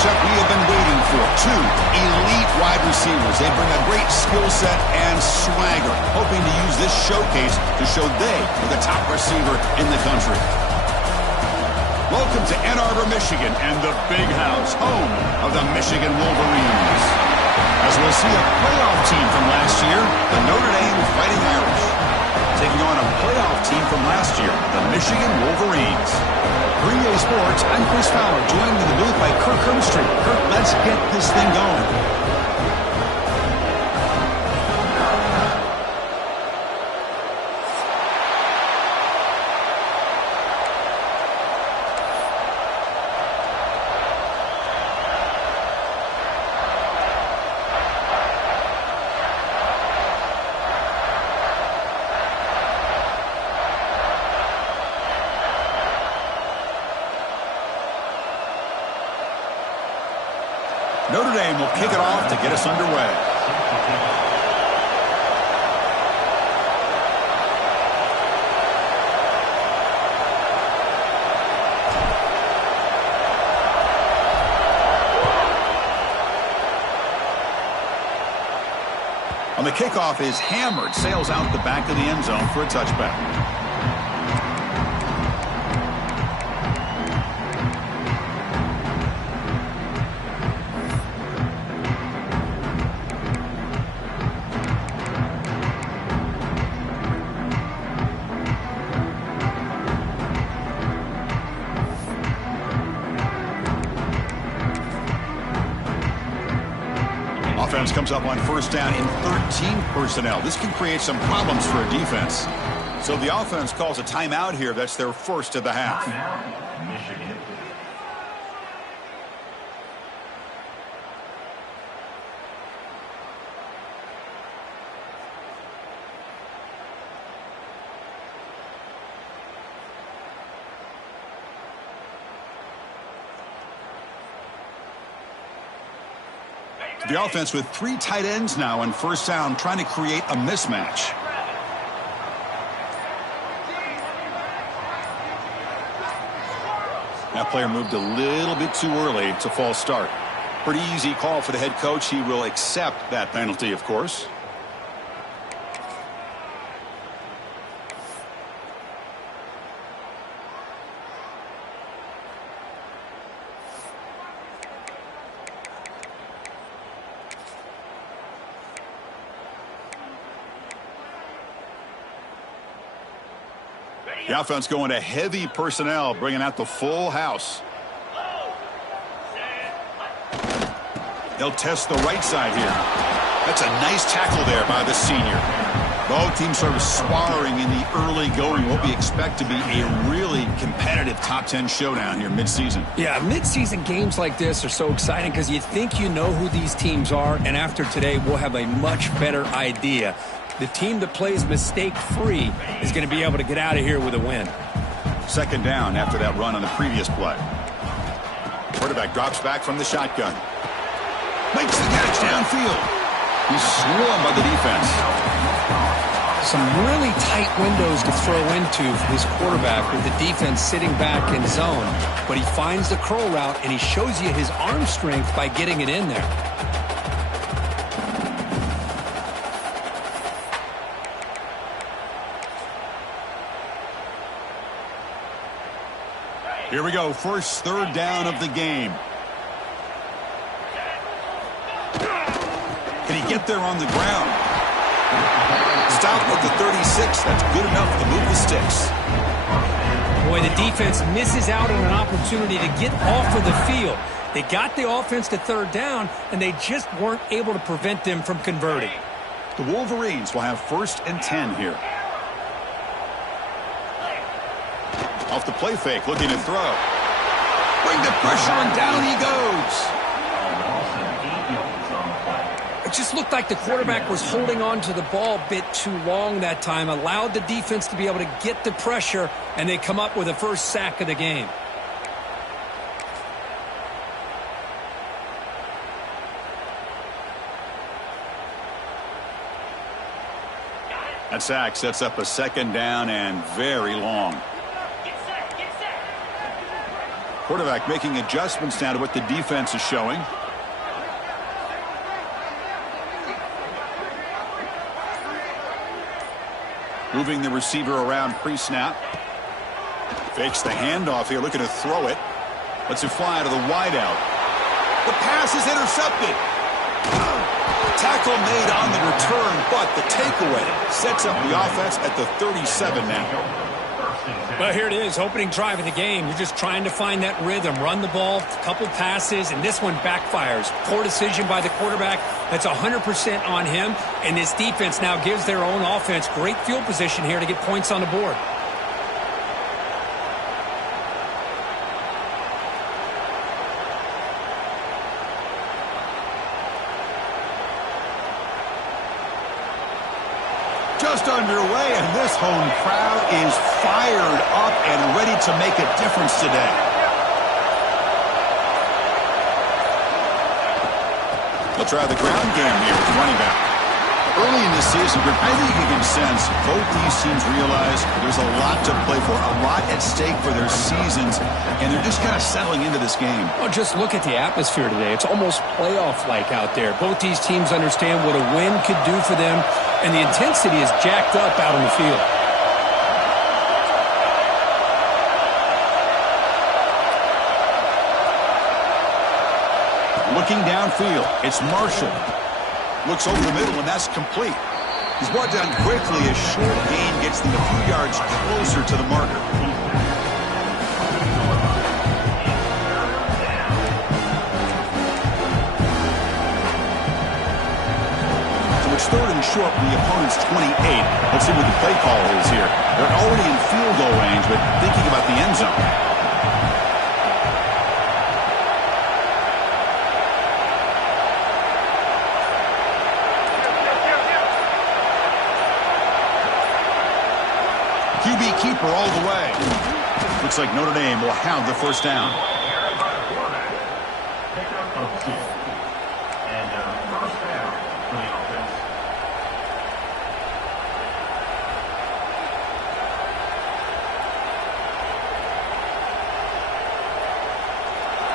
matchup we have been waiting for. Two elite wide receivers. They bring a great skill set and swagger, hoping to use this showcase to show they are the top receiver in the country. Welcome to Ann Arbor, Michigan, and the Big House, home of the Michigan Wolverines. As we'll see a playoff team from last year, the Notre Dame Fighting Irish, taking on a playoff team from last year, the Michigan Wolverines. For EA Sports, I'm Chris Fowler, joined in the booth by Kirk Hermstreet. Kirk, let's get this thing going. Notre Dame will kick it off to get us underway. On the kickoff is hammered, sails out the back of the end zone for a touchback. Offense comes up on first down in 13 personnel. This can create some problems for a defense. So the offense calls a timeout here. That's their first of the half. Michigan. The offense with three tight ends now on first down, trying to create a mismatch. That player moved a little bit too early. It's a false start. Pretty easy call for the head coach. He will accept that penalty, of course. The offense going to heavy personnel, bringing out the full house. They'll test the right side here. That's a nice tackle there by the senior. Both teams sort of sparring in the early going. What we expect to be a really competitive top 10 showdown here midseason. Yeah, midseason games like this are so exciting because you think you know who these teams are, and after today we'll have a much better idea. The team that plays mistake-free is going to be able to get out of here with a win. Second down after that run on the previous play. Quarterback drops back from the shotgun. Makes the catch downfield. He's swarmed by the defense. Some really tight windows to throw into for his quarterback with the defense sitting back in zone. But he finds the curl route, and he shows you his arm strength by getting it in there. Here we go, first third down of the game. Can he get there on the ground? Stop at the 36. That's good enough to move the sticks. Boy, the defense misses out on an opportunity to get off of the field. They got the offense to third down, and they just weren't able to prevent them from converting. The Wolverines will have first and 10 here. Off the play fake, looking to throw. Bring the pressure, and down he goes. It just looked like the quarterback was holding on to the ball a bit too long that time, allowed the defense to be able to get the pressure, and they come up with the first sack of the game. That sack sets up a second down and very long. Quarterback making adjustments now to what the defense is showing. Moving the receiver around pre-snap. Fakes the handoff here, looking to throw it. Lets it fly to the wideout. The pass is intercepted. Tackle made on the return, but the takeaway sets up the offense at the 37 now. Well, here it is, opening drive of the game. You're just trying to find that rhythm, run the ball, a couple passes, and this one backfires. Poor decision by the quarterback. That's 100% on him, and this defense now gives their own offense great field position here to get points on the board. Just underway, and this home crowd is fired up and ready to make a difference today. They'll try the ground game here with the running back. Early in the season, I think you can sense both these teams realize there's a lot to play for, a lot at stake for their seasons, and they're just kind of settling into this game. Well, just look at the atmosphere today. It's almost playoff-like out there. Both these teams understand what a win could do for them, and the intensity is jacked up out on the field. Looking downfield, it's Marshall. Looks over the middle, and that's complete. He's brought down quickly as short gain gets them a few yards closer to the marker. So it's third and short from the opponent's 28. Let's see what the play call is here. They're already in field goal range, but thinking about the end zone. QB keeper all the way. Looks like Notre Dame will have the first down.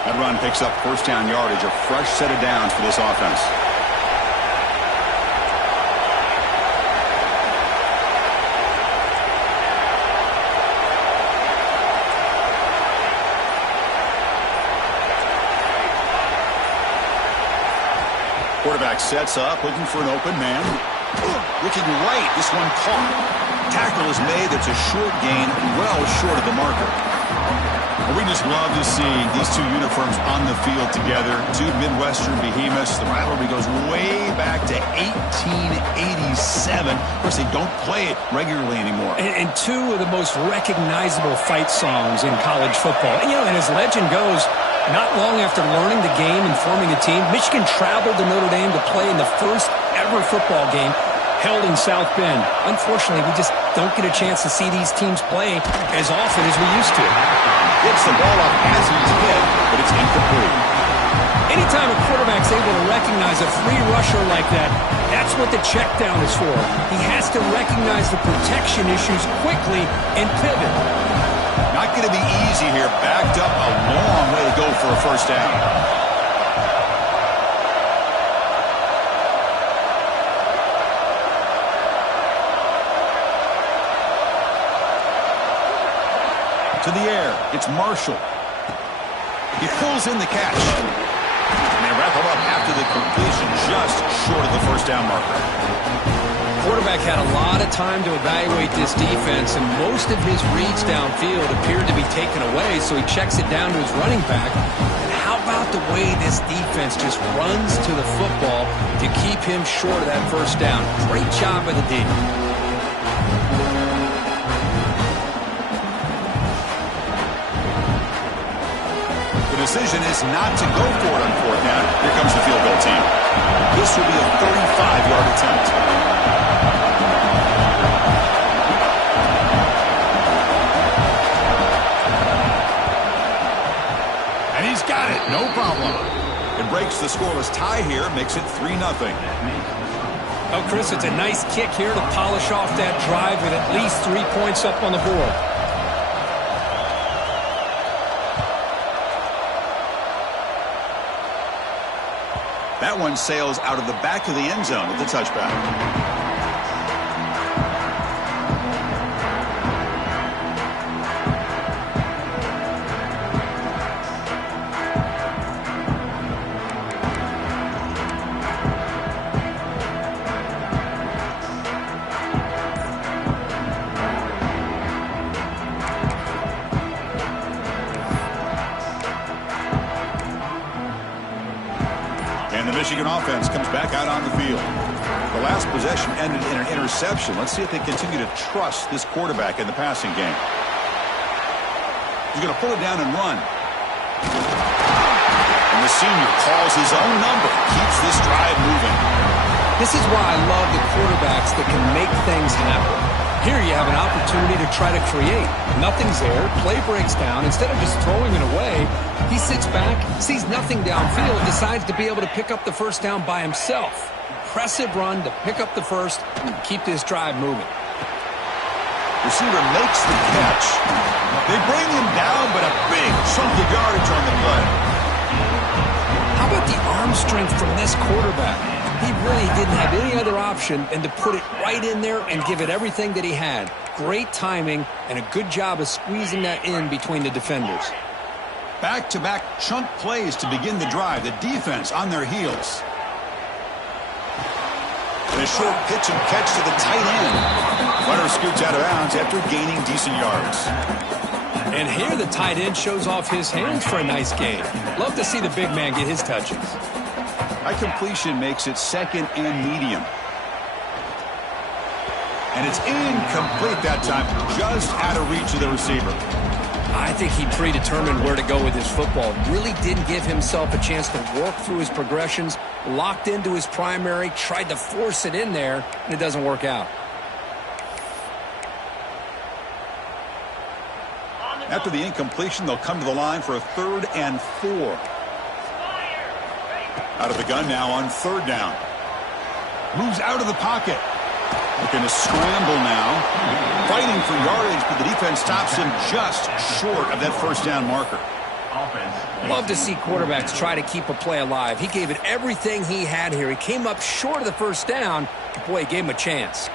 That run picks up first down yardage, a fresh set of downs for this offense. Quarterback sets up, looking for an open man. Looking right, this one caught. Tackle is made, that's a short gain, well short of the marker. Well, we just love to see these two uniforms on the field together. Two Midwestern behemoths. The rivalry goes way back to 1887. Of course, they don't play it regularly anymore. And two of the most recognizable fight songs in college football. And, you know, and as legend goes, not long after learning the game and forming a team, Michigan traveled to Notre Dame to play in the first ever football game held in South Bend. Unfortunately, we just don't get a chance to see these teams play as often as we used to. Gets the ball up as he's hit, but it's incomplete. Anytime a quarterback's able to recognize a free rusher like that, that's what the check down is for. He has to recognize the protection issues quickly and pivot. Not going to be easy here. Backed up a long way to go for a first down. To the air, it's Marshall. He pulls in the catch. And they wrap him up after the completion, just short of the first down marker. Quarterback had a lot of time to evaluate this defense, and most of his reads downfield appeared to be taken away, so he checks it down to his running back. And how about the way this defense just runs to the football to keep him short of that first down? Great job by the D. The decision is not to go for it on fourth down. Here comes the field goal team. This will be a 35-yard attempt. And he's got it. No problem. It breaks the scoreless tie here. Makes it 3-0. Oh, Chris, it's a nice kick here to polish off that drive with at least 3 points up on the board. That one sails out of the back of the end zone with the touchback. And the Michigan offense comes back out on the field. The last possession ended in an interception. Let's see if they continue to trust this quarterback in the passing game. He's going to pull it down and run. And the senior calls his own number. Keeps this drive moving. This is why I love the quarterbacks that can make things happen. Here you have an opportunity to try to create. Nothing's there. Play breaks down. Instead of just throwing it away, he sits back, sees nothing downfield, decides to be able to pick up the first down by himself. Impressive run to pick up the first and keep this drive moving. Receiver makes the catch. They bring him down, but a big chunk of yardage on the play. How about the arm strength from this quarterback? He really didn't have any other option than to put it right in there and give it everything that he had. Great timing and a good job of squeezing that in between the defenders. Back-to-back chunk plays to begin the drive. The defense on their heels. And a short pitch and catch to the tight end. Runner scoots out of bounds after gaining decent yards. And here the tight end shows off his hands for a nice gain. Love to see the big man get his touches. High completion makes it second and medium. And it's incomplete that time, just out of reach of the receiver. I think he predetermined where to go with his football. Really didn't give himself a chance to work through his progressions. Locked into his primary, tried to force it in there, and it doesn't work out. After the incompletion, they'll come to the line for a 3rd and 4. Out of the gun now on 3rd down. Moves out of the pocket. Looking to scramble now. Fighting for yardage, but the defense stops him just short of that first down marker. Love to see quarterbacks try to keep a play alive. He gave it everything he had here. He came up short of the first down. Boy, he gave him a chance.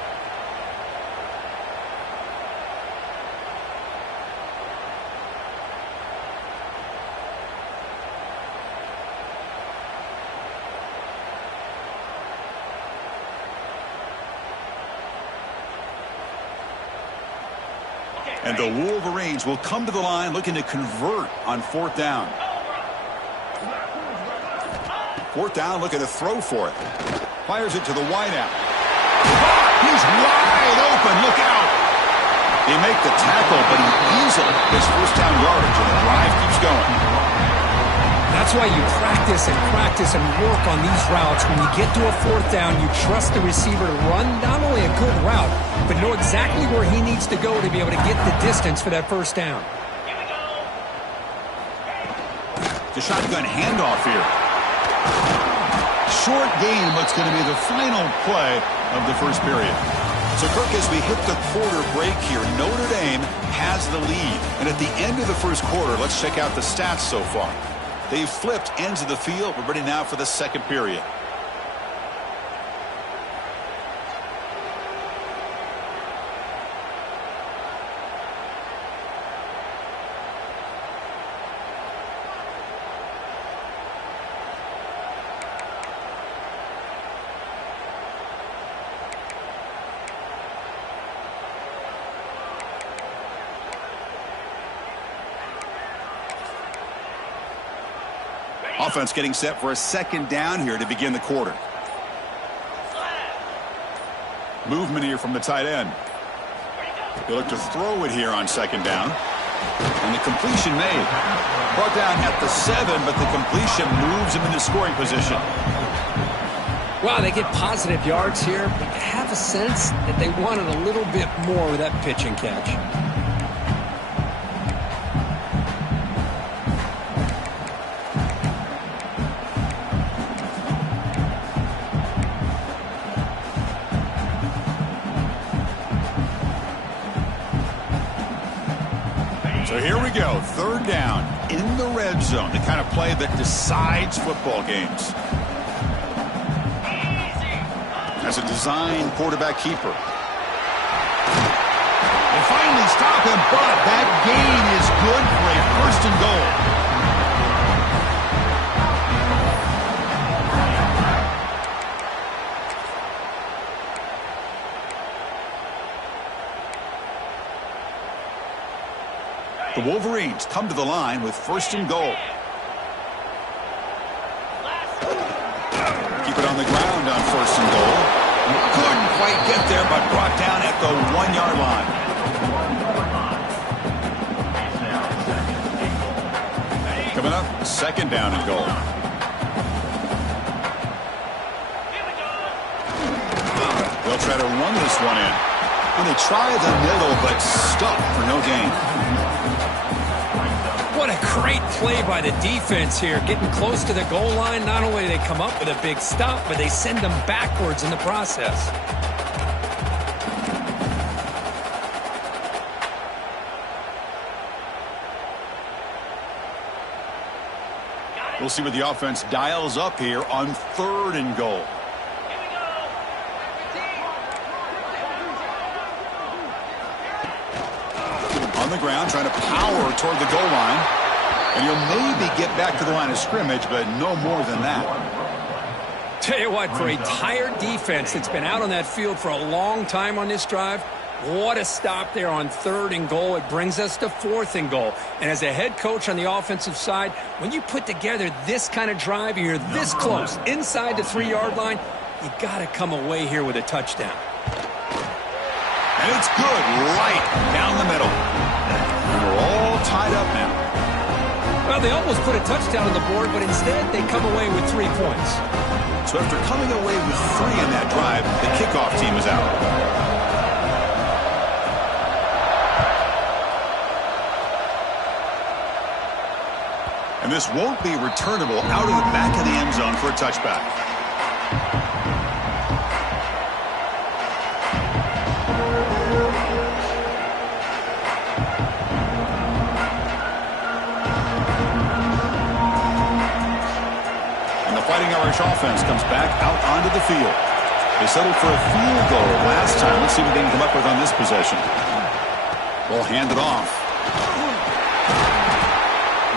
And the Wolverines will come to the line looking to convert on 4th down. 4th down, looking to throw for it. Fires it to the wideout. He's wide open. Look out. They make the tackle, but he easily gets first down yardage, and the drive keeps going. That's why you practice and work on these routes. When you get to a 4th down, you trust the receiver to run not only a good route, but know exactly where he needs to go to be able to get the distance for that first down. The shotgun handoff here. Short gain, what's going to be the final play of the first period. So, Kirk, as we hit the quarter break here, Notre Dame has the lead. And at the end of the first quarter, let's check out the stats so far. They've flipped ends of the field. We're ready now for the second period. Offense getting set for a second down here to begin the quarter. Movement here from the tight end. They look to throw it here on second down. And the completion made. Brought down at the 7, but the completion moves him into scoring position. Wow, they get positive yards here, but I have a sense that they wanted a little bit more with that pitch and catch. So here we go, 3rd down in the red zone, the kind of play that decides football games. as a design quarterback keeper. They finally stop him, but that gain is good for a 1st and goal. The Wolverines come to the line with 1st and goal. Keep it on the ground on 1st and goal. Couldn't quite get there, but brought down at the 1-yard line. Coming up, 2nd down and goal. They'll try to run this one in. When they try the middle, but stuck for no gain. What a great play by the defense here. Getting close to the goal line, not only do they come up with a big stop, but they send them backwards in the process. We'll see what the offense dials up here on 3rd and goal. On the ground, trying to power toward the goal line. And you'll maybe get back to the line of scrimmage, but no more than that. Tell you what, for a tired defense that's been out on that field for a long time on this drive, what a stop there on 3rd and goal. It brings us to 4th and goal. And as a head coach on the offensive side, when you put together this kind of drive, you're this close, inside the 3-yard line, you got to come away here with a touchdown. And it's good right down the middle. And we're all tied up now. Well, they almost put a touchdown on the board, but instead they come away with 3 points. So after coming away with 3 in that drive, the kickoff team is out. And this won't be returnable out of the back of the end zone for a touchback. And the Fighting Irish offense comes back out onto the field. They settled for a field goal last time. Let's see what they can come up with on this possession. Ball handed off.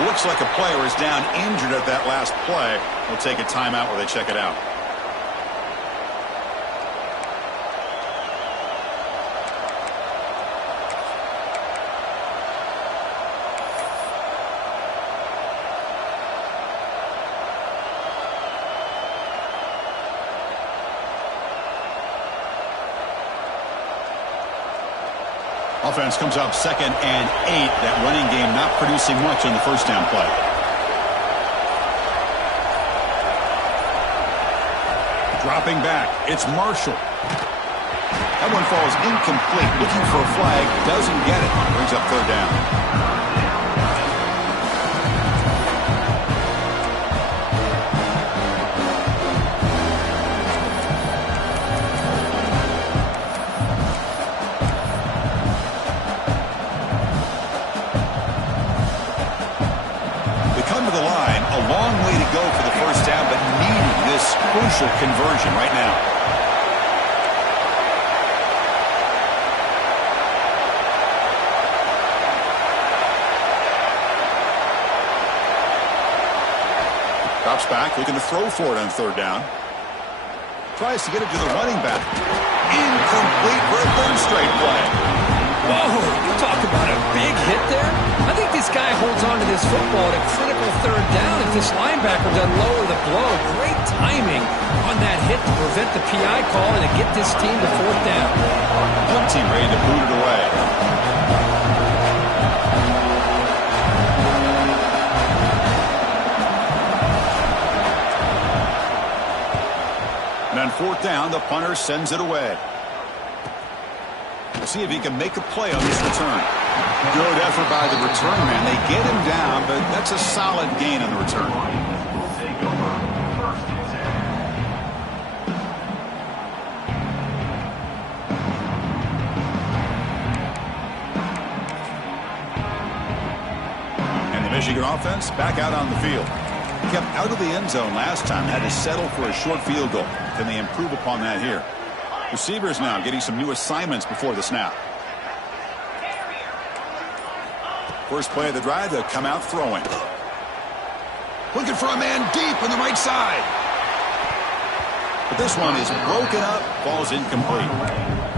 Looks like a player is down injured at that last play. We'll take a timeout where they check it out. Offense comes up 2nd and 8. That running game not producing much on the 1st down play. Dropping back. It's Marshall. That one falls incomplete. Looking for a flag. Doesn't get it. Brings up 3rd down. Crucial conversion right now. Drops back, looking to throw for it on 3rd down. Tries to get it to the running back. Incomplete for a 3rd straight play. Whoa, you talk about a big hit there. I think this guy holds on to this football at a critical 3rd down if this linebacker doesn't lower the blow. Great timing on that hit to prevent the PI call and to get this team to 4th down. One team ready to boot it away. And on 4th down, the punter sends it away. We'll see if he can make a play on this return. Good effort by the return man. They get him down, but that's a solid gain on the return. And the Michigan offense back out on the field. Kept out of the end zone last time. Had to settle for a short field goal. Can they improve upon that here? Receivers now getting some new assignments before the snap. First play of the drive, they'll come out throwing. Looking for a man deep on the right side. But this one is broken up, falls incomplete.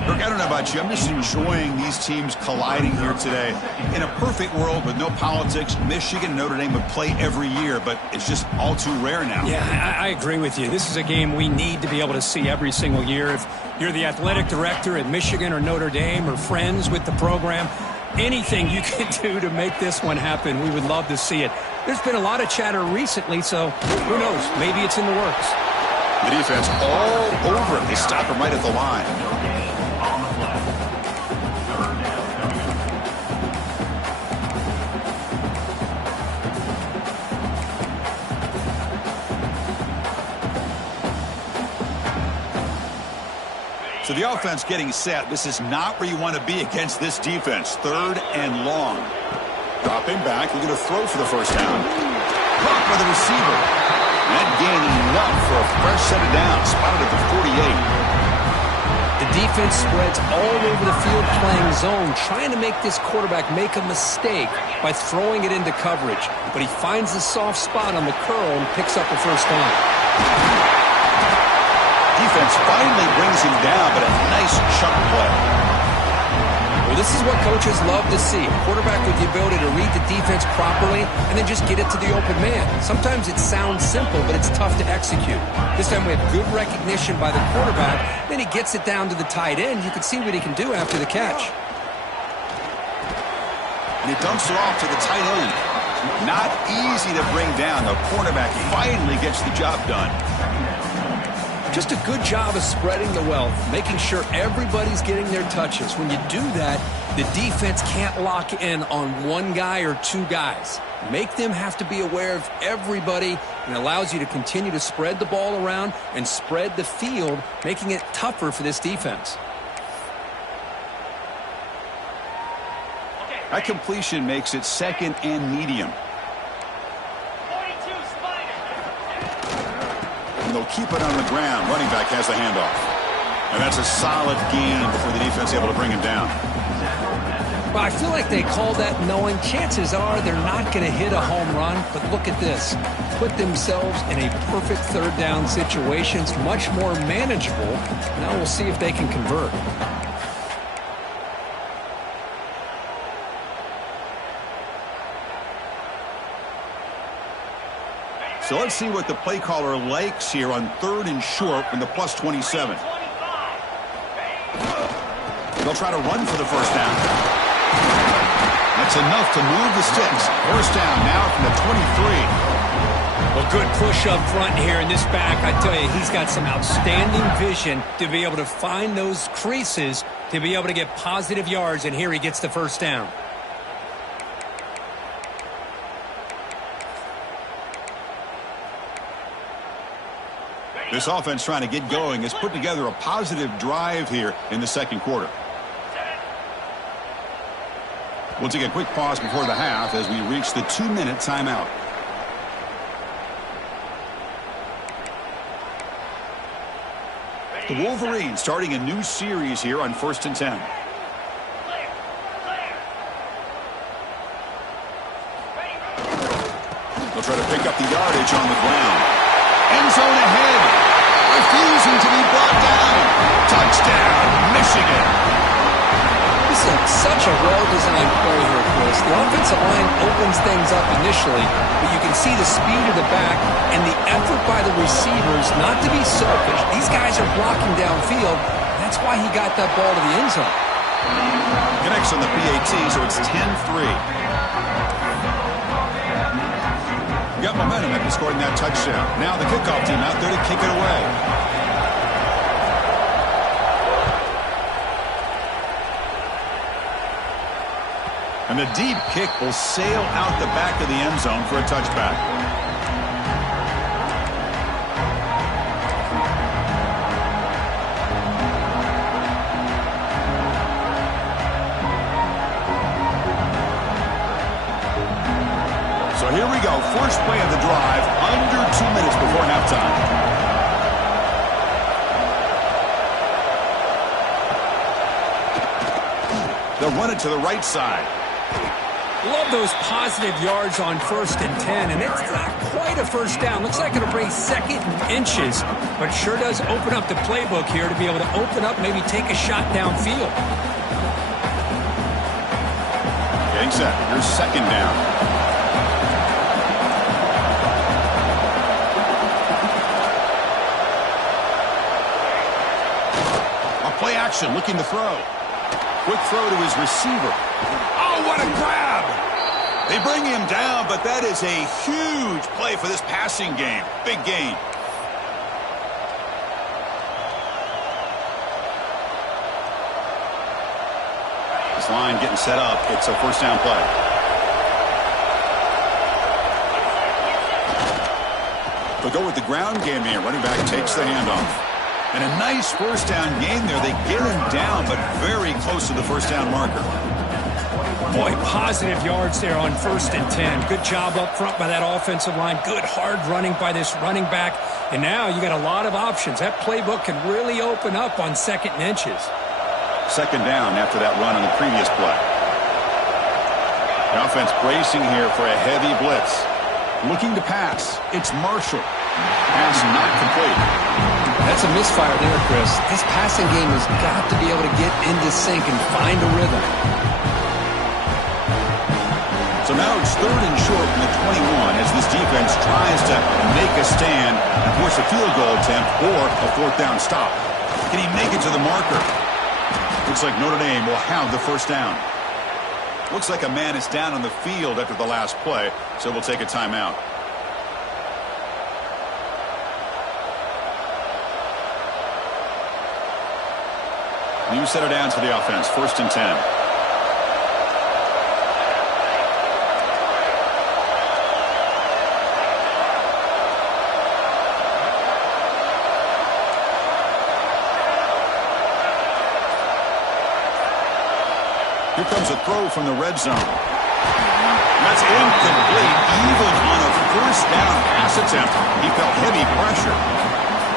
Look, I don't know about you, I'm just enjoying these teams colliding here today. In a perfect world with no politics, Michigan and Notre Dame would play every year, but it's just all too rare now. Yeah, I agree with you. This is a game we need to be able to see every single year. If you're the athletic director at Michigan or Notre Dame or friends with the program, anything you can do to make this one happen, we would love to see it. There's been a lot of chatter recently, so who knows? Maybe it's in the works. The defense all over it. They stop him right at the line. So the offense getting set. This is not where you want to be against this defense. 3rd and long. Dropping back, looking to throw for the first down. Caught by the receiver. And gaining enough for a fresh set of downs. Spotted at the 48. The defense spreads all over the field playing zone, trying to make this quarterback make a mistake by throwing it into coverage. But he finds the soft spot on the curl and picks up a first down. Defense finally brings him down, but a nice chunk play. Well, this is what coaches love to see. A quarterback with the ability to read the defense properly and then just get it to the open man. Sometimes it sounds simple, but it's tough to execute. This time we have good recognition by the quarterback. Then he gets it down to the tight end. You can see what he can do after the catch. And he dumps it off to the tight end. Not easy to bring down. The cornerback finally gets the job done. Just a good job of spreading the wealth, making sure everybody's getting their touches. When you do that, the defense can't lock in on one guy or two guys. Make them have to be aware of everybody, and allows you to continue to spread the ball around and spread the field, making it tougher for this defense. That completion makes it 2nd and medium. They'll keep it on the ground. Running back has the handoff. And that's a solid gain before the defense able to bring him down. Well, I feel like they called that knowing chances are they're not going to hit a home run. But look at this. Put themselves in a perfect 3rd down situation. It's much more manageable. Now we'll see if they can convert. So let's see what the play caller likes here on 3rd and short from the +27. They'll try to run for the first down. That's enough to move the sticks. First down now from the 23. Well, good push up front here in this back. I tell you, he's got some outstanding vision to be able to find those creases to be able to get positive yards, and here he gets the first down. This offense trying to get going has put together a positive drive here in the 2nd quarter. We'll take a quick pause before the half as we reach the 2-minute timeout. The Wolverines starting a new series here on 1st and 10. They'll try to pick up the yardage on the ground. End zone ahead. Refusing to be brought down. Touchdown, Michigan. This is such a well-designed play here, Chris. The offensive line opens things up initially, but you can see the speed of the back and the effort by the receivers not to be selfish. These guys are blocking downfield. That's why he got that ball to the end zone. Connects on the PAT, so it's 10-3. Got momentum after scoring that touchdown. Now the kickoff team out there to kick it away. And the deep kick will sail out the back of the end zone for a touchback. So here we go. First play of the drive, under 2 minutes before halftime. They'll run it to the right side. Love those positive yards on 1st and 10, and it's not quite a first down. Looks like it'll bring 2nd and inches, but sure does open up the playbook here to be able to open up, maybe take a shot downfield. Getting set. Here's 2nd down. A play action, looking to throw. Quick throw to his receiver. Oh, what a grab! They bring him down, but that is a huge play for this passing game. Big gain. This line getting set up. It's a first down play. They'll go with the ground game here. Running back takes the handoff. And a nice first down gain there. They get him down, but very close to the first down marker. Boy, positive yards there on 1st and 10. Good job up front by that offensive line. Good hard running by this running back. And now you got a lot of options. That playbook can really open up on 2nd and inches. 2nd down after that run on the previous play. The offense bracing here for a heavy blitz. Looking to pass. It's Marshall. Pass not complete. That's a misfire there, Chris. This passing game has got to be able to get into sync and find a rhythm. So now it's 3rd and short from the 21 as this defense tries to make a stand and force a field goal attempt or a 4th down stop. Can he make it to the marker? Looks like Notre Dame will have the first down. Looks like a man is down on the field after the last play, so we'll take a timeout. New setter down to the offense, 1st and 10. Here comes a throw from the red zone. That's incomplete, even on a first down pass attempt. He felt heavy pressure.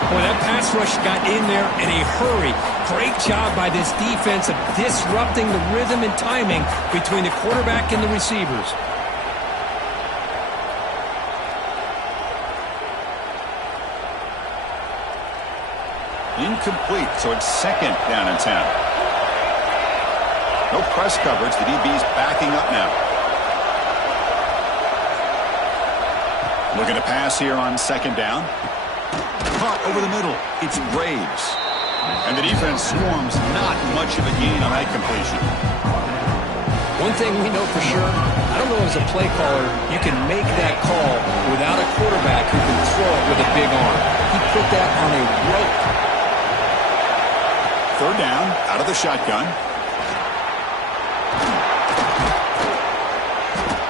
Boy, that pass rush got in there in a hurry. Great job by this defense of disrupting the rhythm and timing between the quarterback and the receivers. Incomplete, so it's 2nd down and 10. No press coverage. The DB's backing up now. Looking to pass here on 2nd down. Caught over the middle. It's Graves. And the defense swarms. Not much of a gain on that completion. One thing we know for sure, I don't know as a play caller, you can make that call without a quarterback who can throw it with a big arm. He put that on a rope. 3rd down, out of the shotgun.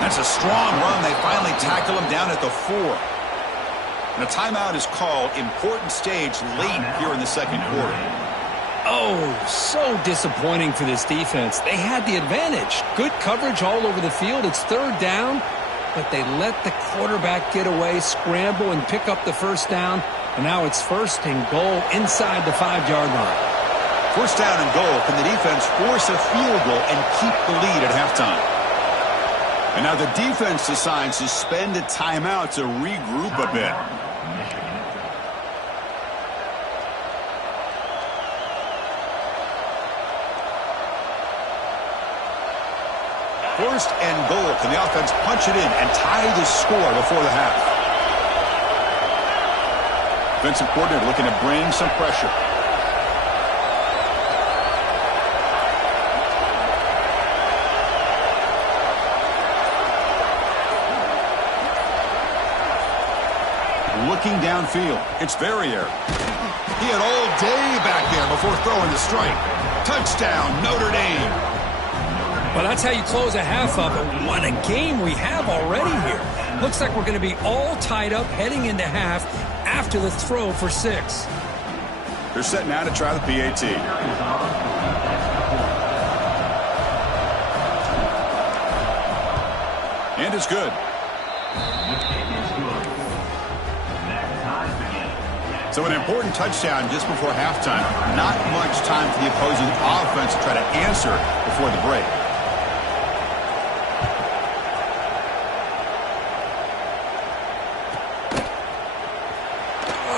That's a strong run. They finally tackle him down at the 4. And a timeout is called. Important stage late here in the 2nd quarter. Oh, so disappointing for this defense. They had the advantage. Good coverage all over the field. It's 3rd down, but they let the quarterback get away, scramble, and pick up the first down. And now it's 1st and goal inside the 5-yard line. 1st down and goal. Can the defense force a field goal and keep the lead at halftime? And now the defense decides to spend a timeout to regroup a bit. First and goal. Can the offense punch it in and tie the score before the half? Defensive coordinator looking to bring some pressure. Looking downfield. It's Verrier. He had all day back there before throwing the strike. Touchdown, Notre Dame. Well, that's how you close a half up. But what a game we have already here. Looks like we're going to be all tied up heading into half after the throw for 6. They're set now to try the PAT. And it's good. So an important touchdown just before halftime. Not much time for the opposing offense to try to answer before the break.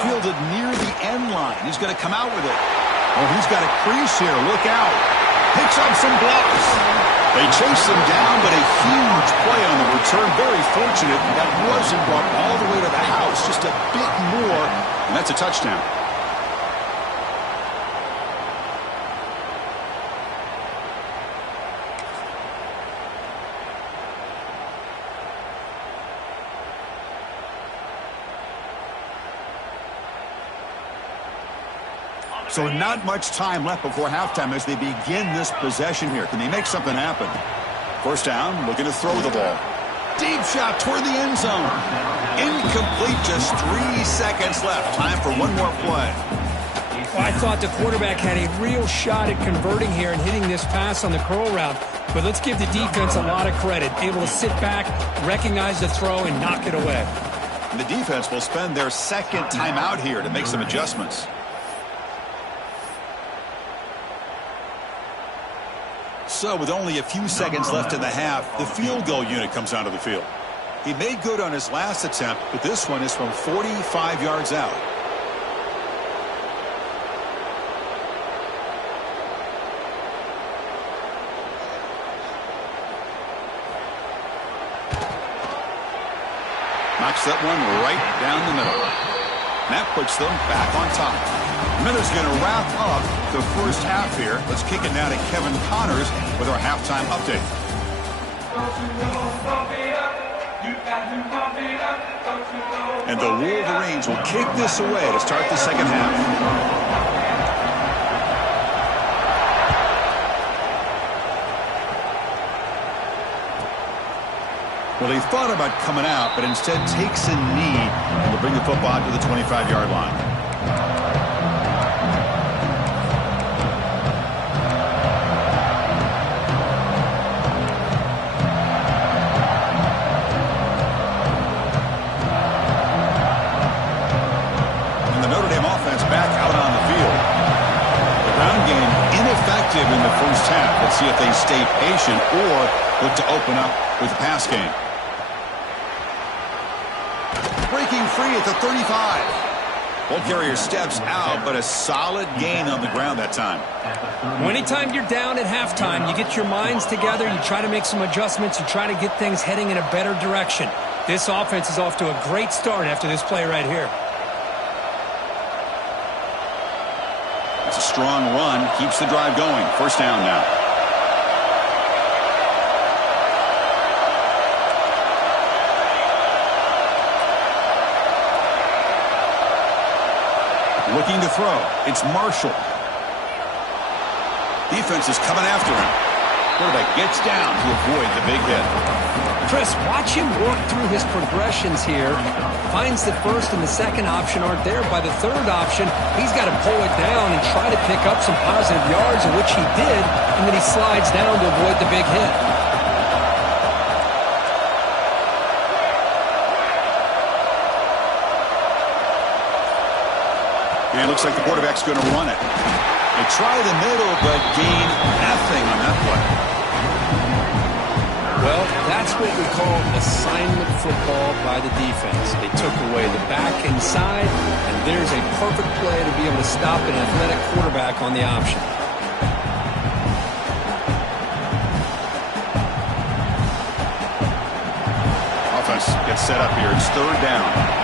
Fielded near the end line. He's going to come out with it. Oh, he's got a crease here. Look out. Picks up some blocks. They chase him down, but a huge play on the return. Very fortunate that wasn't brought all the way to the house. Just a bit more, and that's a touchdown. So not much time left before halftime as they begin this possession here. Can they make something happen? First down, looking to throw the ball. Deep shot toward the end zone. Incomplete, just 3 seconds left. Time for one more play. Well, I thought the quarterback had a real shot at converting here and hitting this pass on the curl route. But let's give the defense a lot of credit. Able to sit back, recognize the throw, and knock it away. And the defense will spend their second timeout here to make some adjustments. So with only a few seconds left in the half, the field goal unit comes onto the field. He made good on his last attempt, but this one is from 45 yards out. Knocks that one right down the middle. And that puts them back on top. Miller's going to wrap up the first half here. Let's kick it now to Kevin Connors with our halftime update. And the Wolverines will kick this away to start the second half. Well, he thought about coming out, but instead takes a knee and will bring the football to the 25-yard line. In the first half. Let's see if they stay patient or look to open up with the pass game. Breaking free at the 35. Ball carrier steps out, but a solid gain on the ground that time. Well, anytime you're down at halftime, you get your minds together, you try to make some adjustments, you try to get things heading in a better direction. This offense is off to a great start after this play right here. Strong run keeps the drive going. First down now. Looking to throw. It's Marshall. Defense is coming after him. Quarterback gets down to avoid the big hit. Chris, watch him work through his progressions here. Finds the first and the second option aren't there. By the third option, he's got to pull it down and try to pick up some positive yards, of which he did, and then he slides down to avoid the big hit. And it looks like the quarterback's going to run it. They try the middle, but gain nothing on that play. Well, that's what we call assignment football by the defense. They took away the back inside, and there's a perfect play to be able to stop an athletic quarterback on the option. Offense gets set up here. It's third down.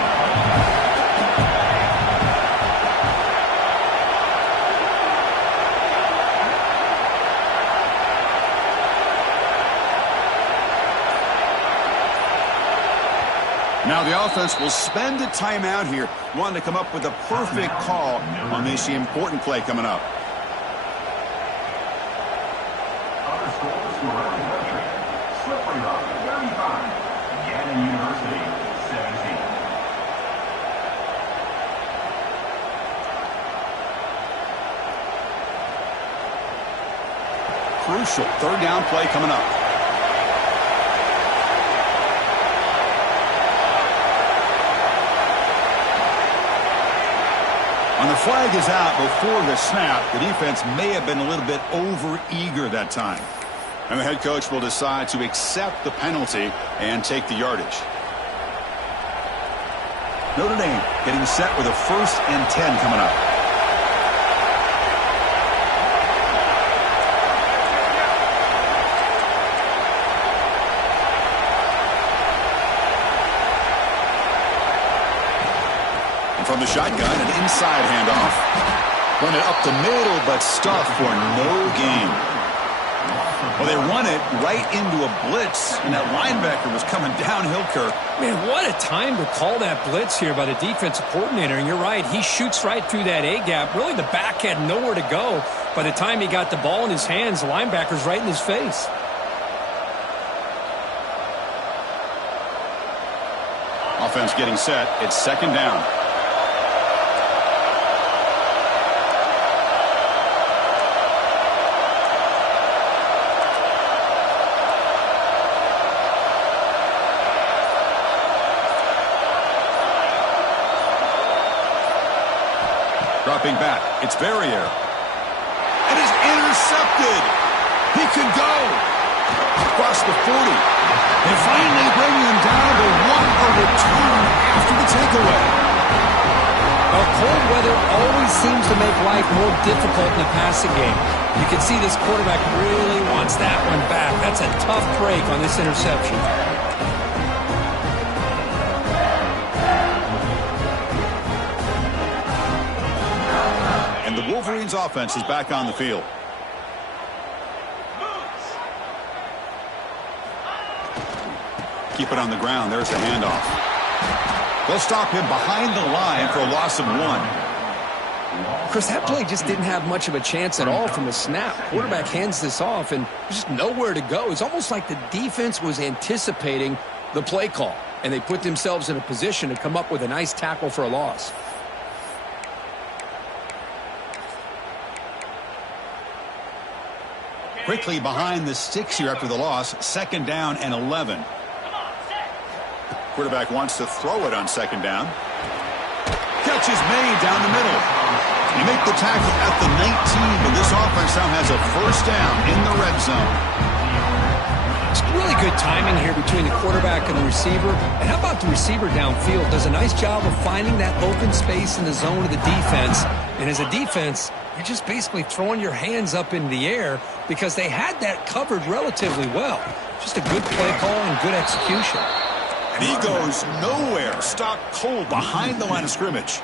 Now the offense will spend a timeout here, wanting to come up with a perfect call on this important play coming up. Crucial third down play coming up. flag is out before the snap. The defense may have been a little bit over-eager that time. And the head coach will decide to accept the penalty and take the yardage. Notre Dame getting set with a 1st and 10 coming up. From the shotgun, an inside handoff. Run it up the middle, but stuffed for no gain. Well, they run it right into a blitz, and that linebacker was coming downhill, Kirk. Man, what a time to call that blitz here by the defensive coordinator. And you're right, he shoots right through that A-gap. Really, the back had nowhere to go. By the time he got the ball in his hands, the linebacker's right in his face. Offense getting set. It's 2nd down. Dropping back, it's Verrier. And it's intercepted. He can go. Across the 40. And finally bringing him down to 1 a return after the takeaway. Well, cold weather always seems to make life more difficult in the passing game. You can see this quarterback really wants that one back. That's a tough break on this interception. The Wolverines offense is back on the field. Keep it on the ground. There's the handoff. They'll stop him behind the line for a loss of 1. Chris, that play just didn't have much of a chance at all from the snap. Quarterback hands this off, and there's just nowhere to go. It's almost like the defense was anticipating the play call, and they put themselves in a position to come up with a nice tackle for a loss. Quickly behind the sticks here after the loss. 2nd down and 11. Quarterback wants to throw it on 2nd down. Catch is made down the middle. You make the tackle at the 19, but this offense now has a 1st down in the red zone. It's really good timing here between the quarterback and the receiver. And how about the receiver downfield? Does a nice job of finding that open space in the zone of the defense. And as a defense, you're just basically throwing your hands up in the air because they had that covered relatively well. Just a good play call and good execution. And he goes nowhere. Stopped cold behind the line of scrimmage.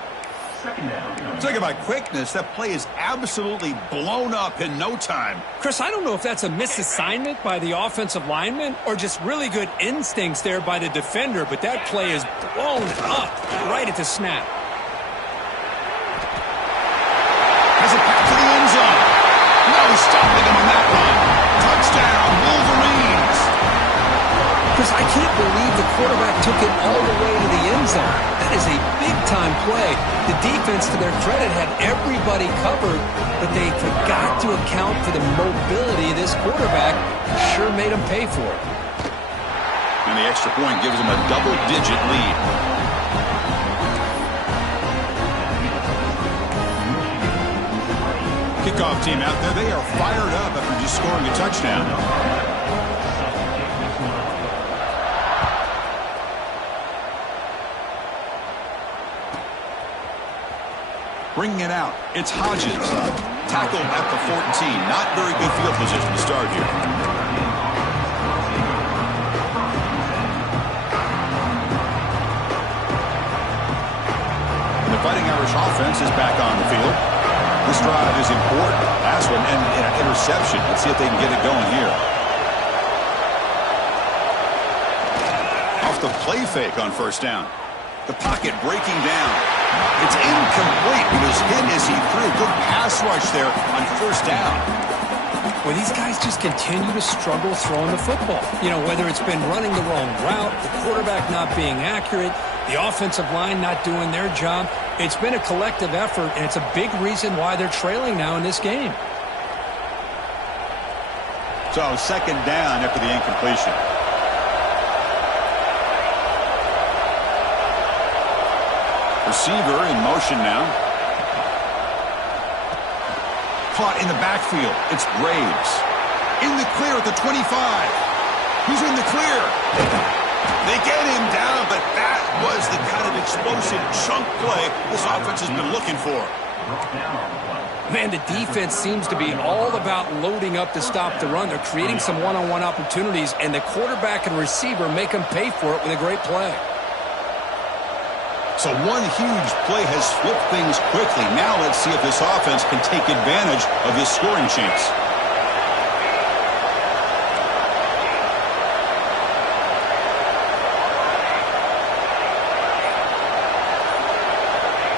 Talking about quickness, that play is absolutely blown up in no time. Chris, I don't know if that's a misassignment by the offensive lineman or just really good instincts there by the defender, but that play is blown up right at the snap. Has it back to the end zone. No stopping him on that one. Touchdown, Wolverines. Chris, I can't believe the quarterback took it all the way to the end zone. That is a big-time play. The defense, to their credit, had everybody covered, but they forgot to account for the mobility of this quarterback. Sure made him pay for it. And the extra point gives them a double-digit lead. Kickoff team out there, they are fired up after just scoring a touchdown. Bringing it out, it's Hodges. Tackled at the 14. Not very good field position to start here. And the Fighting Irish offense is back on the field. This drive is important. Last one, and an interception. Let's see if they can get it going here. Off the play fake on 1st down. The pocket breaking down. It's incomplete. He was hit as he threw. Good pass rush there on 1st down. Well, these guys just continue to struggle throwing the football. You know, whether it's been running the wrong route, the quarterback not being accurate, the offensive line not doing their job. It's been a collective effort, and it's a big reason why they're trailing now in this game. So 2nd down after the incompletion. Receiver in motion now. Caught in the backfield. It's Graves. In the clear at the 25. He's in the clear. They get him down, but that was the kind of explosive chunk play this offense has been looking for. Man, the defense seems to be all about loading up to stop the run. They're creating some one-on-one opportunities, and the quarterback and receiver make them pay for it with a great play. So one huge play has flipped things quickly. Now let's see if this offense can take advantage of this scoring chance.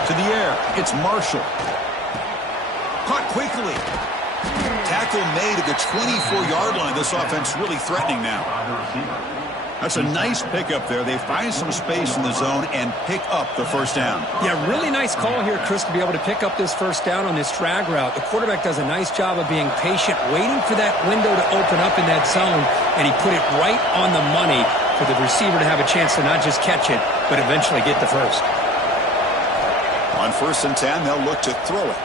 To the air, it's Marshall. Caught quickly. Tackle made at the 24-yard line. This offense really threatening now. That's a nice pickup there. They find some space in the zone and pick up the first down. Yeah, really nice call here, Chris, to be able to pick up this first down on this drag route. The quarterback does a nice job of being patient, waiting for that window to open up in that zone, and he put it right on the money for the receiver to have a chance to not just catch it, but eventually get the first. On 1st and 10, they'll look to throw it.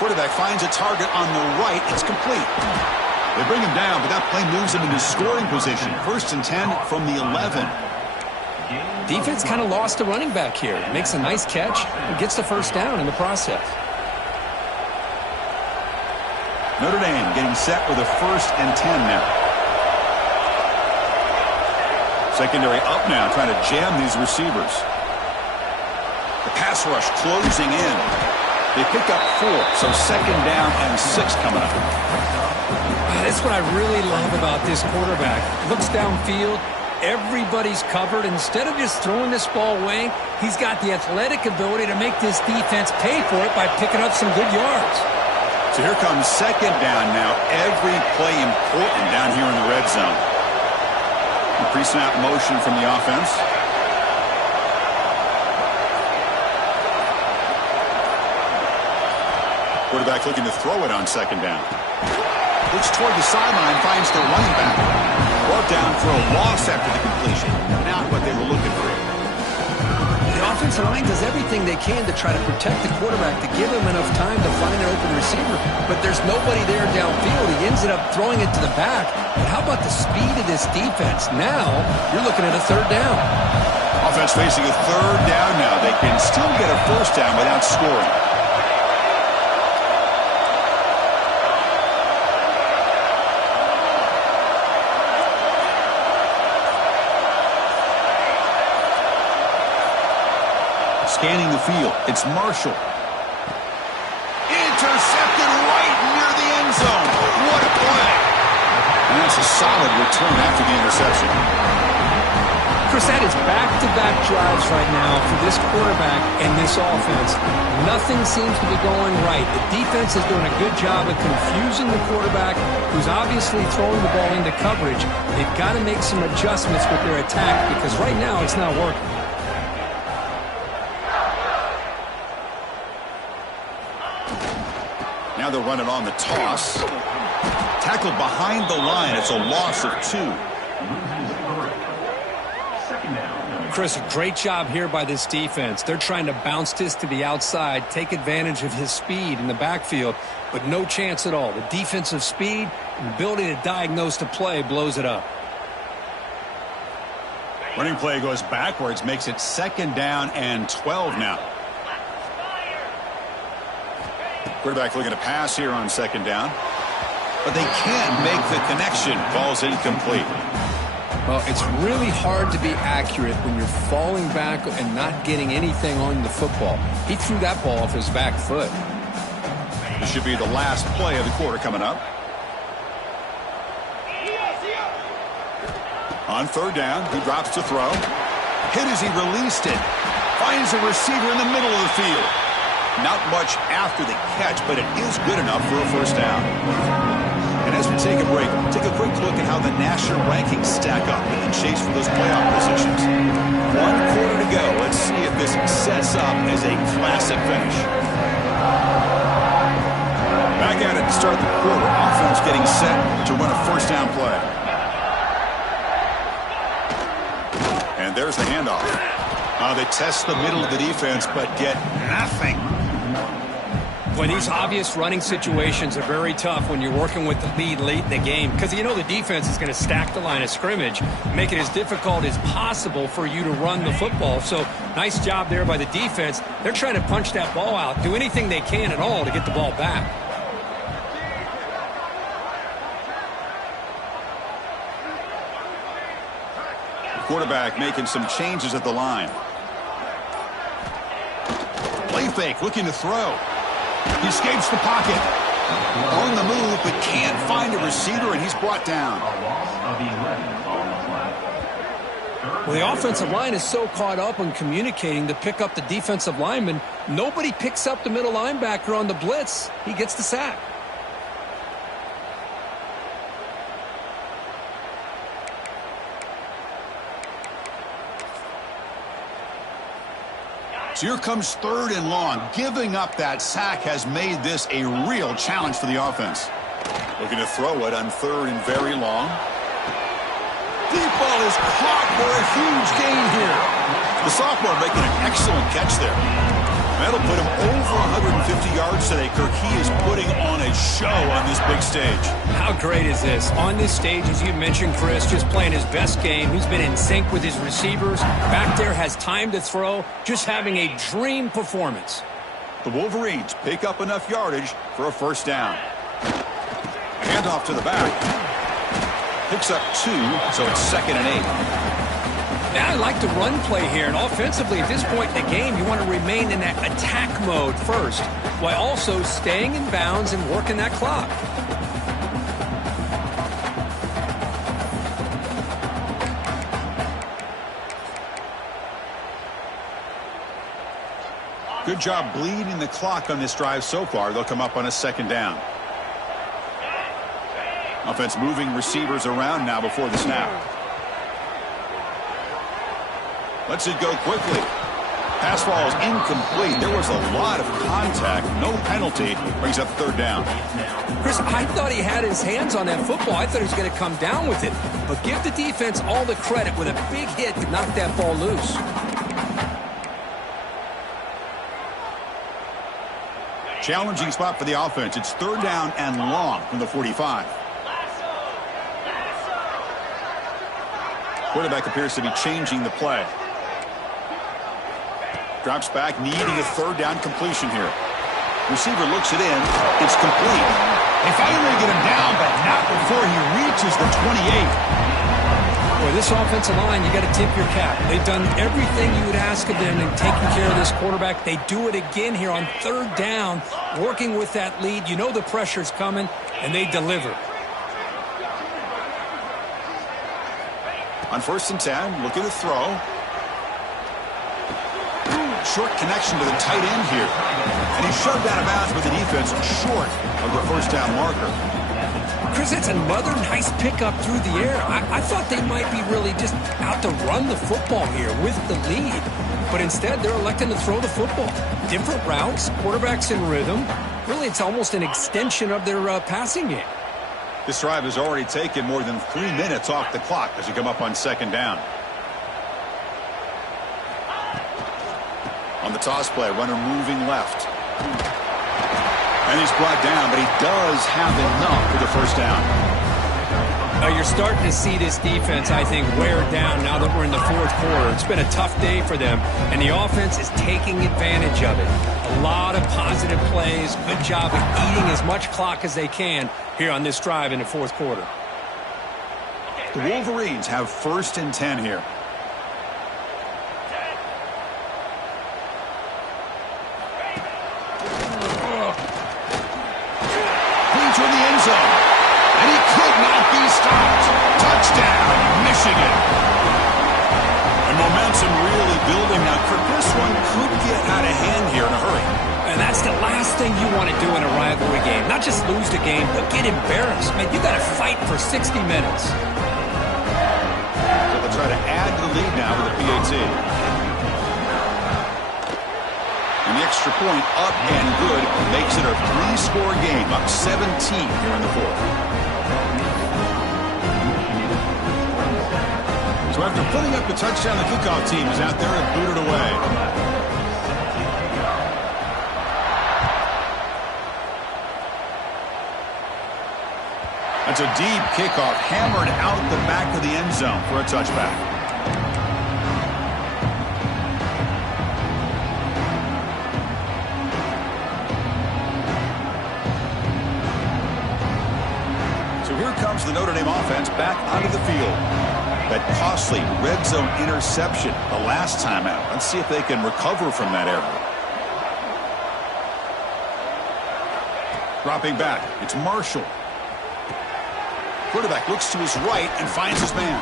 Quarterback finds a target on the right. It's complete. They bring him down, but that play moves him into scoring position. 1st and 10 from the 11. Defense kind of lost a running back here. Makes a nice catch and gets the first down in the process. Notre Dame getting set with a 1st and 10 now. Secondary up now, trying to jam these receivers. The pass rush closing in. They pick up 4, so 2nd down and 6 coming up. That's what I really love about this quarterback. Looks downfield. Everybody's covered. Instead of just throwing this ball away, he's got the athletic ability to make this defense pay for it by picking up some good yards. So here comes 2nd down now. Every play important down here in the red zone. The pre-snap motion from the offense. Quarterback looking to throw it on 2nd down. Looks toward the sideline, finds the running back. Brought down for a loss after the completion. Not what they were looking for. The offensive line does everything they can to try to protect the quarterback, to give him enough time to find an open receiver. But there's nobody there downfield. He ends up throwing it to the back. But how about the speed of this defense? Now you're looking at a 3rd down. Offense facing a 3rd down now. They can still get a 1st down without scoring. Scanning the field, it's Marshall. Intercepted right near the end zone. What a play. And that's a solid return after the interception. Chris, that is back-to-back drives right now for this quarterback and this offense. Nothing seems to be going right. The defense is doing a good job of confusing the quarterback, who's obviously throwing the ball into coverage. They've got to make some adjustments with their attack because right now it's not working. Now they're running on the toss. Tackled behind the line. It's a loss of 2. Chris, a great job here by this defense. They're trying to bounce this to the outside, take advantage of his speed in the backfield, but no chance at all. The defensive speed and ability to diagnose the play blows it up. Running play goes backwards, makes it 2nd down and 12 now. Quarterback looking to pass here on 2nd down. But they can't make the connection. Ball's incomplete. Well, it's really hard to be accurate when you're falling back and not getting anything on the football. He threw that ball off his back foot. This should be the last play of the quarter coming up. On 3rd down, he drops to throw. Hit as he released it. Finds a receiver in the middle of the field. Not much after the catch, but it is good enough for a 1st down. And as we take a break, take a quick look at how the national rankings stack up in the chase for those playoff positions. 1 quarter to go. Let's see if this sets up as a classic finish. Back at it to start the quarter. Offense getting set to run a 1st down play. And there's the handoff. They test the middle of the defense, but get nothing. Well, these obvious running situations are very tough when you're working with the lead late in the game because you know the defense is going to stack the line of scrimmage, make it as difficult as possible for you to run the football. So nice job there by the defense. They're trying to punch that ball out, do anything they can at all to get the ball back. Quarterback making some changes at the line. Play fake, looking to throw. He escapes the pocket. On the move, but can't find a receiver, and he's brought down. Well, the offensive line is so caught up on communicating to pick up the defensive lineman. Nobody picks up the middle linebacker on the blitz. He gets the sack. So here comes 3rd and long. Giving up that sack has made this a real challenge for the offense. Looking to throw it on 3rd and very long. Deep ball is caught for a huge gain here. The sophomore making an excellent catch there. That'll put him over 150 yards today, Kirk. He is putting on a show on this big stage. How great is this? On this stage, as you mentioned, Chris, just playing his best game. He's been in sync with his receivers. Back there, has time to throw. Just having a dream performance. The Wolverines pick up enough yardage for a 1st down. Handoff to the back. Picks up 2, so it's 2nd and 8. Yeah, I like the run play here, and offensively at this point in the game, you want to remain in that attack mode first, while also staying in bounds and working that clock. Good job bleeding the clock on this drive so far. They'll come up on a 2nd down. Offense moving receivers around now before the snap. Lets it go quickly. Pass ball is incomplete. There was a lot of contact. No penalty. Brings up 3rd down. Chris, I thought he had his hands on that football. I thought he was going to come down with it. But give the defense all the credit with a big hit to knock that ball loose. Challenging spot for the offense. It's 3rd down and long from the 45. Quarterback appears to be changing the play. Drops back, needing a 3rd down completion here. Receiver looks it in. It's complete. They finally get him down, but not before he reaches the 28. For this offensive line, you got to tip your cap. They've done everything you would ask of them in taking care of this quarterback. They do it again here on 3rd down, working with that lead. You know the pressure's coming, and they deliver. On 1st and 10, looking to throw. Short connection to the tight end here. And he shoved out of bounds with the defense short of the 1st down marker. Chris, that's another nice pickup through the air. I thought they might be really just out to run the football here with the lead. But instead, they're electing to throw the football. Different routes, quarterbacks in rhythm. Really, it's almost an extension of their passing game. This drive has already taken more than 3 minutes off the clock as you come up on 2nd down. On the toss play, runner moving left. And he's brought down, but he does have enough for the 1st down. Now you're starting to see this defense, I think, wear down now that we're in the 4th quarter. It's been a tough day for them, and the offense is taking advantage of it. A lot of positive plays. Good job of eating as much clock as they can here on this drive in the 4th quarter. The Wolverines have 1st and 10 here. Into the end zone. And he could not be stopped. Touchdown, Michigan. And momentum really building now. This one could get out of hand here in a hurry. And that's the last thing you want to do in a rivalry game. Not just lose the game, but get embarrassed. Man, you got to fight for 60 minutes. So they'll try to add to the lead now with a PAT. And the extra point up and good makes it a 3-score game, up 17 here in the 4th. So after putting up the touchdown, the kickoff team is out there and booted away. That's a deep kickoff, hammered out the back of the end zone for a touchback. So here comes the Notre Dame offense back onto the field. That costly red zone interception the last time out. Let's see if they can recover from that error. Dropping back, it's Marshall. Quarterback looks to his right and finds his man.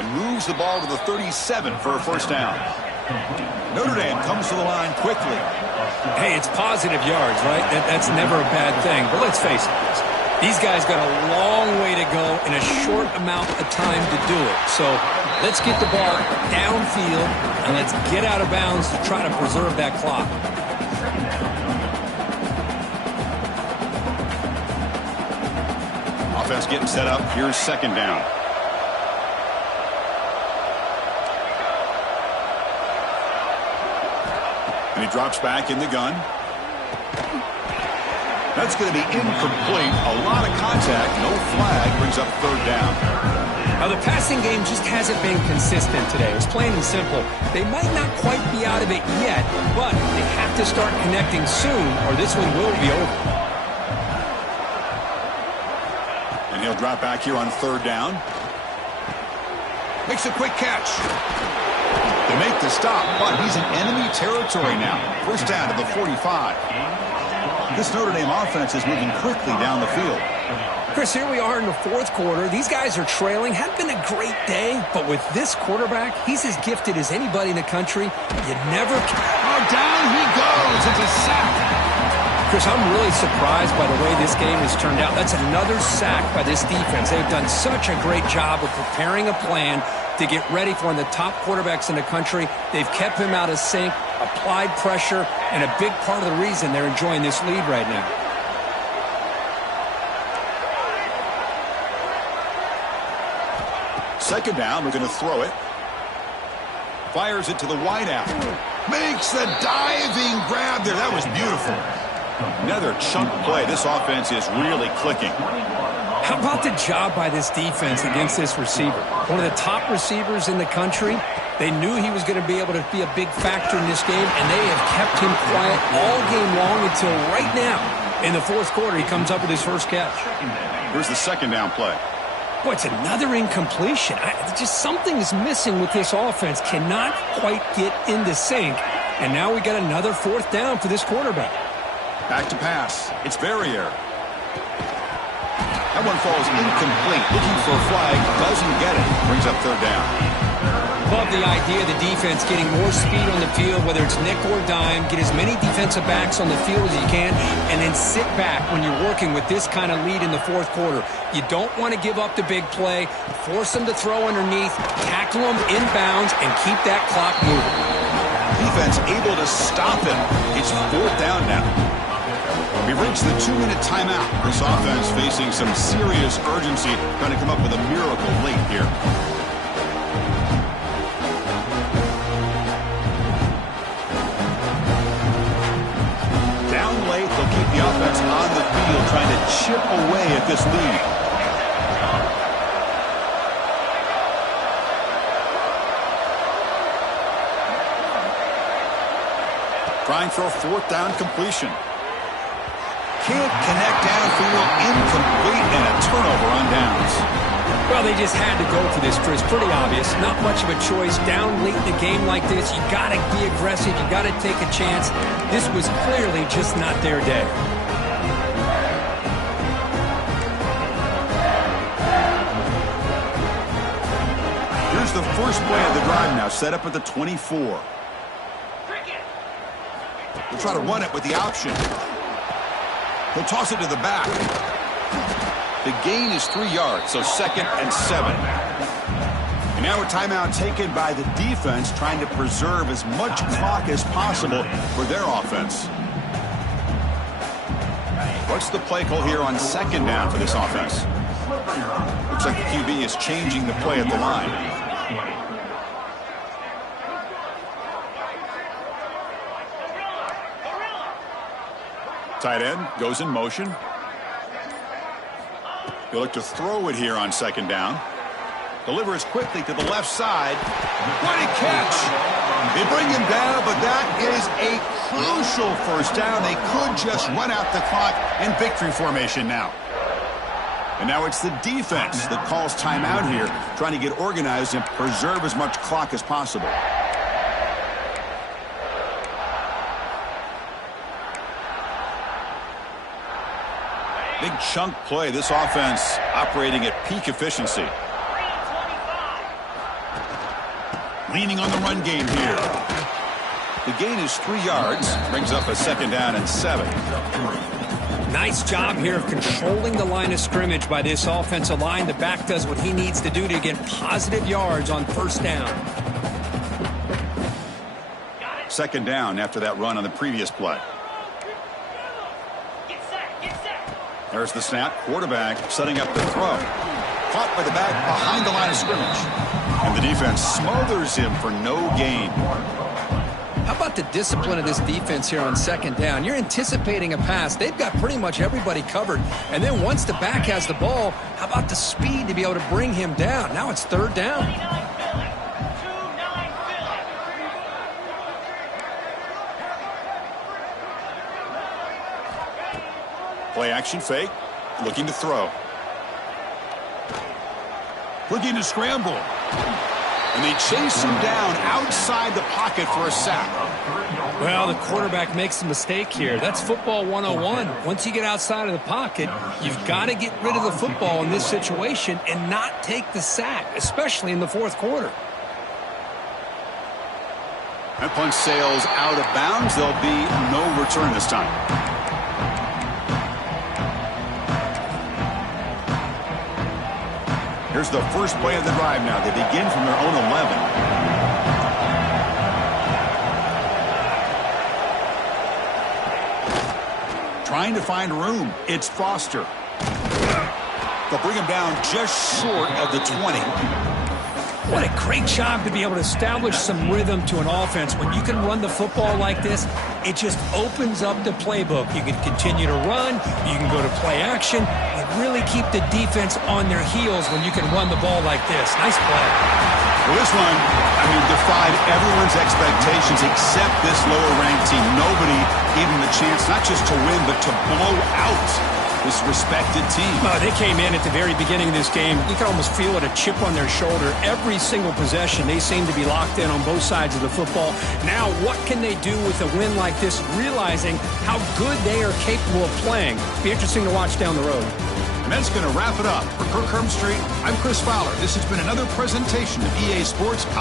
And moves the ball to the 37 for a first down. Notre Dame comes to the line quickly. Hey, it's positive yards, right? That's never a bad thing. But let's face it, these guys got a long way to go in a short amount of time to do it. So let's get the ball downfield and let's get out of bounds to try to preserve that clock. Offense getting set up. Here's second down. And he drops back in the gun. That's going to be incomplete. A lot of contact. No flag. Brings up third down. Now, the passing game just hasn't been consistent today. It's plain and simple. They might not quite be out of it yet, but they have to start connecting soon or this one will be over. And he'll drop back here on third down. Makes a quick catch. They make the stop, but he's in enemy territory now. First down to the 45. This Notre Dame offense is moving quickly down the field. Chris, here we are in the fourth quarter. These guys are trailing. Had been a great day, but with this quarterback, he's as gifted as anybody in the country. You never can. Oh, down he goes. It's a sack. Chris, I'm really surprised by the way this game has turned out. That's another sack by this defense. They've done such a great job of preparing a plan to get ready for one of the top quarterbacks in the country. They've kept him out of sync, applied pressure, and a big part of the reason they're enjoying this lead right now. Second down, we're going to throw it. Fires it to the wideout. Makes the diving grab there. That was beautiful. Another chunk play. This offense is really clicking. How about the job by this defense against this receiver? One of the top receivers in the country. They knew he was going to be able to be a big factor in this game, and they have kept him quiet all game long until right now. In the fourth quarter, he comes up with his first catch. Here's the second down play. Boy, it's another incompletion. Just something is missing with this offense. Cannot quite get into sync. And now we got another fourth down for this quarterback. Back to pass. It's Verrier. That one falls incomplete. Looking for a flag. Doesn't get it. Brings up third down. Love the idea of the defense getting more speed on the field, whether it's nickel or dime. Get as many defensive backs on the field as you can, and then sit back when you're working with this kind of lead in the fourth quarter. You don't want to give up the big play. Force them to throw underneath, tackle them inbounds, and keep that clock moving. Defense able to stop him. It's fourth down now. We've reached the 2-minute timeout. This offense facing some serious urgency, trying to come up with a miracle late here. Down late, they'll keep the offense on the field, trying to chip away at this lead. Trying for a fourth down completion. Can't connect downfield, incomplete, and a turnover on downs. Well, they just had to go for this, Chris. Pretty obvious. Not much of a choice. Down late in the game like this, you got to be aggressive. You got to take a chance. This was clearly just not their day. Here's the first play of the drive now, set up at the 24. They'll try to run it with the option. He'll toss it to the back. The gain is 3 yards, so 2nd and 7. And now a timeout taken by the defense, trying to preserve as much clock as possible for their offense. What's the play call here on second down for this offense? Looks like the QB is changing the play at the line. Tight end goes in motion. He'll look to throw it here on second down. Delivers quickly to the left side. What a catch! They bring him down, but that is a crucial first down. They could just run out the clock in victory formation now. And now it's the defense that calls timeout here, trying to get organized and preserve as much clock as possible. Big chunk play. This offense operating at peak efficiency. Leaning on the run game here. The gain is 3 yards. Brings up a second down and 7. Nice job here of controlling the line of scrimmage by this offensive line. The back does what he needs to do to get positive yards on first down. Second down after that run on the previous play. There's the snap. Quarterback setting up the throw. Caught by the back behind the line of scrimmage. And the defense smothers him for no gain. How about the discipline of this defense here on second down? You're anticipating a pass. They've got pretty much everybody covered. And then once the back has the ball, how about the speed to be able to bring him down? Now it's third down. Play action fake. Looking to throw. Looking to scramble. And they chase him down outside the pocket for a sack. Well, the quarterback makes a mistake here. That's football 101. Once you get outside of the pocket, you've got to get rid of the football in this situation and not take the sack, especially in the fourth quarter. That punt sails out of bounds. There'll be no return this time. Here's the first play of the drive now. They begin from their own 11. Trying to find room. It's Foster. They'll bring him down just short of the 20. What a great job to be able to establish some rhythm to an offense. When you can run the football like this, it just opens up the playbook. You can continue to run. You can go to play action. And really keep the defense on their heels when you can run the ball like this. Nice play. Well, this one, defied everyone's expectations except this lower-ranked team. Nobody gave them the chance not just to win, but to blow out this respected team. They came in at the very beginning of this game. You can almost feel it, a chip on their shoulder. Every single possession, they seem to be locked in on both sides of the football. Now, what can they do with a win like this, realizing how good they are capable of playing? Be interesting to watch down the road. And that's going to wrap it up. For Kirk Street, I'm Chris Fowler. This has been another presentation of EA Sports.